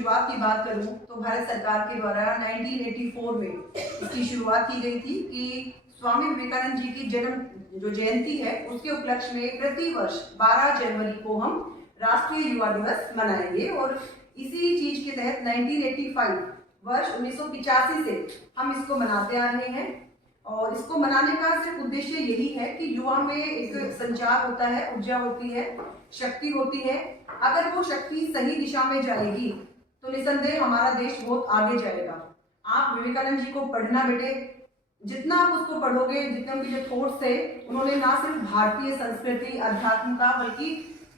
शुरुआत की बात करूं तो भारत सरकार के द्वारा 1984 में इसकी शुरुआत की गई थी कि स्वामी विवेकानंद जी की जन्म जो जयंती है उसके उपलक्ष्य में प्रति वर्ष 12 जनवरी को हम राष्ट्रीय युवा दिवस मनाएंगे। और इसी चीज के तहत 1985 वर्ष 1985 से हम इसको मनाते आ रहे हैं। और इसको मनाने का सिर्फ उद्देश्य यही है कि युवा में एक संचार होता है, ऊर्जा होती है, शक्ति होती है। अगर वो शक्ति सही दिशा में जाएगी तो निसंदेह हमारा देश बहुत आगे जाएगा। आप विवेकानंद जी को पढ़ना बेटे, जितना आप उसको पढ़ोगे, जितने उनके जो थॉट्स थे, उन्होंने ना सिर्फ भारतीय संस्कृति अध्यात्म का बल्कि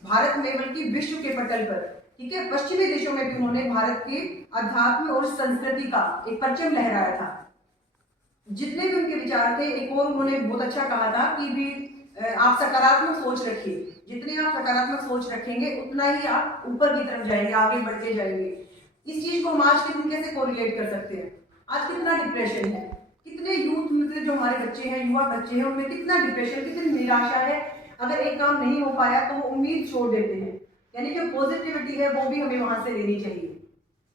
भारत में बल्कि विश्व के पटल पर, ठीक है, पश्चिमी देशों में भी उन्होंने भारत के अध्यात्म और संस्कृति का एक परचम लहराया था। जितने भी उनके विचार थे, एक और उन्होंने बहुत अच्छा कहा था कि भी आप सकारात्मक सोच रखिए, जितने आप सकारात्मक सोच रखेंगे उतना ही आप ऊपर की तरफ जाएंगे, आगे बढ़ते जाएंगे। इस चीज को हम आज के दिन कैसे कोरिलेट कर सकते हैं? आज कितना डिप्रेशन है, कितने यूथ मतलब जो हमारे बच्चे हैं, युवा बच्चे हैं, उनमें कितना डिप्रेशन, कितनी निराशा है। अगर एक काम नहीं हो पाया तो वो उम्मीद छोड़ देते हैं। यानी जो पॉजिटिविटी है वो भी हमें वहां से लेनी चाहिए।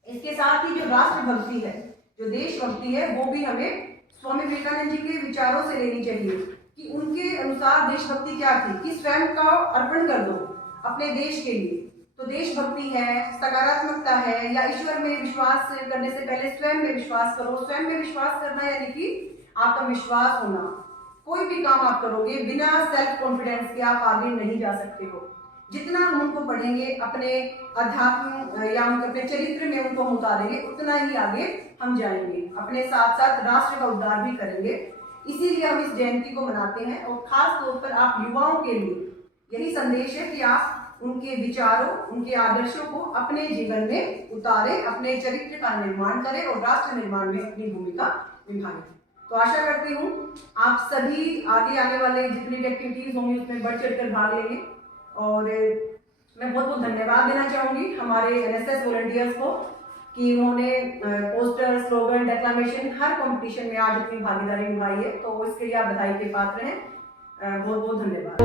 इसके साथ ही जो राष्ट्रभक्ति है, जो देशभक्ति है, वो भी हमें स्वामी विवेकानंद जी के विचारों से लेनी चाहिए कि उनके अनुसार देशभक्ति क्या थी कि स्वयं का अर्पण कर दो अपने देश के लिए। तो देशभक्ति है, सकारात्मकता है, या ईश्वर में विश्वास करने से पहले स्वयं में विश्वास करो। स्वयं में विश्वास करना यानी कि आपका विश्वास होना। कोई भी काम आप करोगे बिना सेल्फ कॉन्फिडेंस के आप आगे नहीं जा सकते हो। जितना हम उनको पढ़ेंगे, अपने अध्यात्म या अपने चरित्र में उनको हम उतारेंगे, उतना ही आगे हम जाएंगे। अपने साथ साथ राष्ट्र का उद्धार भी करेंगे। इसीलिए हम इस जयंती को मनाते हैं। और खास तौर पर आप युवाओं के लिए यही संदेश है कि आप उनके विचारों, उनके आदर्शों को अपने जीवन में उतारें, अपने चरित्र का निर्माण करें और राष्ट्र निर्माण में अपनी भूमिका निभाएं। तो आशा करती हूँ आप सभी आगे आने वाले जितनी भी एक्टिविटीज होंगी उसमें बढ़ चढ़ कर भाग लेंगे। और मैं बहुत बहुत धन्यवाद देना चाहूंगी हमारे एनएसएस वॉलंटियर्स को कि उन्होंने पोस्टर, स्लोगन, डेक्लामेशन हर कंपटीशन में आज अपनी भागीदारी निभाई है। तो इसके लिए आप बधाई के पात्र हैं। बहुत बहुत धन्यवाद।